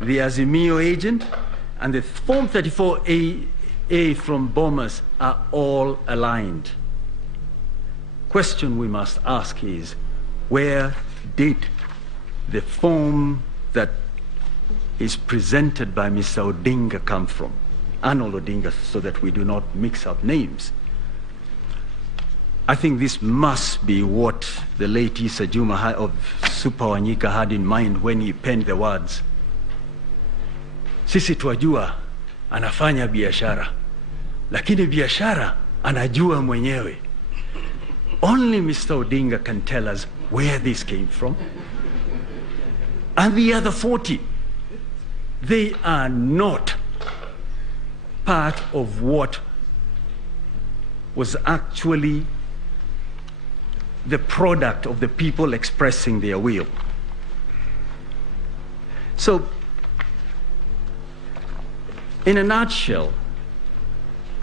the Azimio agent, and the Form 34A from Bomas are all aligned. Question we must ask is, where did the form that is presented by Mr. Odinga come from? Arnold Odinga, so that we do not mix up names. I think this must be what the late Issa Juma of Super Wanyika had in mind when he penned the words, sisi twajua anafanya biashara, lakini biashara anajua mwenyewe. Only Mr. Odinga can tell us where this came from. And the other 40, they are not part of what was actually the product of the people expressing their will. So, in a nutshell,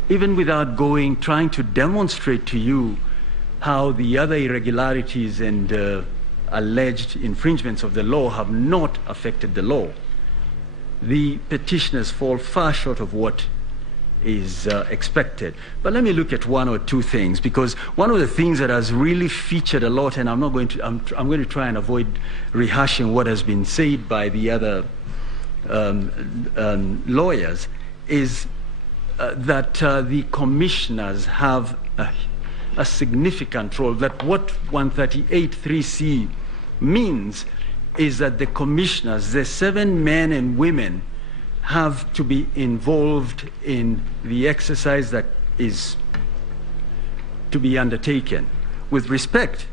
even without trying to demonstrate to you how the other irregularities and alleged infringements of the law have not affected the law, the petitioners fall far short of what is expected. But let me look at one or two things, because one of the things that has really featured a lot, and I'm going to try and avoid rehashing what has been said by the other lawyers, is that the commissioners have a significant role. That what 138(3)(c) means is that the commissioners, the 7 men and women, have to be involved in the exercise that is to be undertaken. With respect,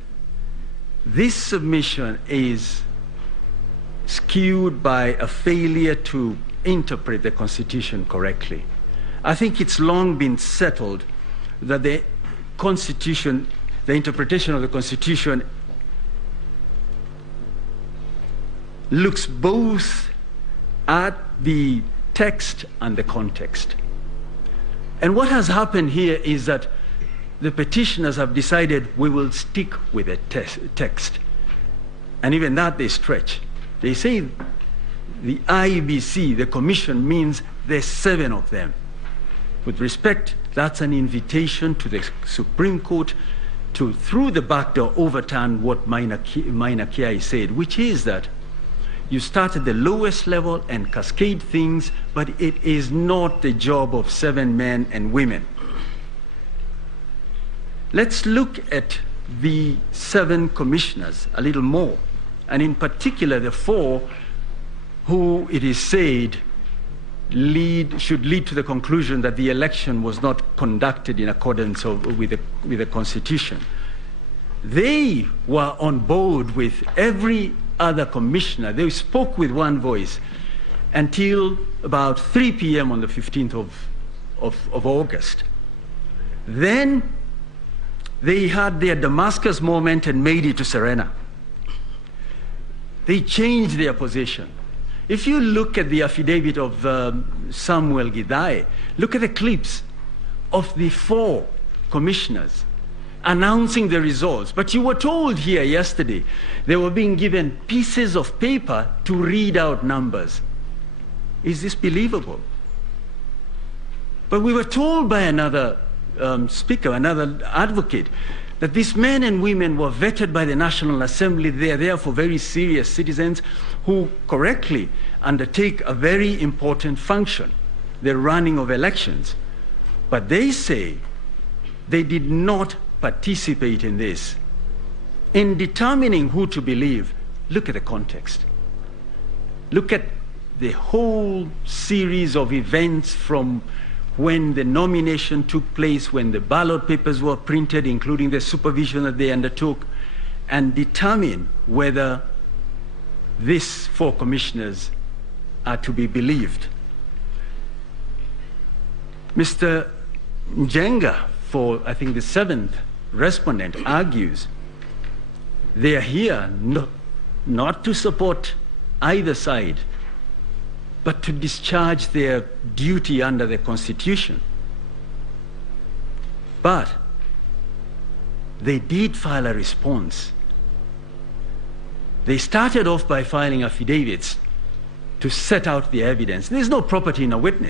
this submission is skewed by a failure to interpret the Constitution correctly. I think it's long been settled that the Constitution, the interpretation of the Constitution, looks both at the text and the context. And what has happened here is that the petitioners have decided we will stick with the text. And even that they stretch. They say the IEBC, the commission, means there's 7 of them. With respect, that's an invitation to the Supreme Court to, through the back door, overturn what Maina Kiai said, which is that you start at the lowest level and cascade things, but it is not the job of 7 men and women. Let's look at the 7 commissioners a little more, and in particular the 4 who it is said should lead to the conclusion that the election was not conducted in accordance with the Constitution. They were on board with every other commissioner. They spoke with one voice until about 3 p.m. on the 15th of August. Then they had their Damascus moment and made it to Cherera. They changed their position. If you look at the affidavit of Samuel Gidai, look at the clips of the 4 commissioners announcing the results. But you were told here yesterday they were being given pieces of paper to read out numbers. Is this believable? But we were told by another speaker, another advocate, that these men and women were vetted by the National Assembly. They are therefore very serious citizens who correctly undertake a very important function, the running of elections. But they say they did not participate in this. In determining who to believe, look at the context. Look at the whole series of events from when the nomination took place, when the ballot papers were printed, including the supervision that they undertook, and determine whether these 4 commissioners are to be believed. Mr. Njenga, for I think the 7th respondent, argues they are here not to support either side, but to discharge their duty under the Constitution. But they did file a response. They started off by filing affidavits to set out the evidence. There's no property in a witness.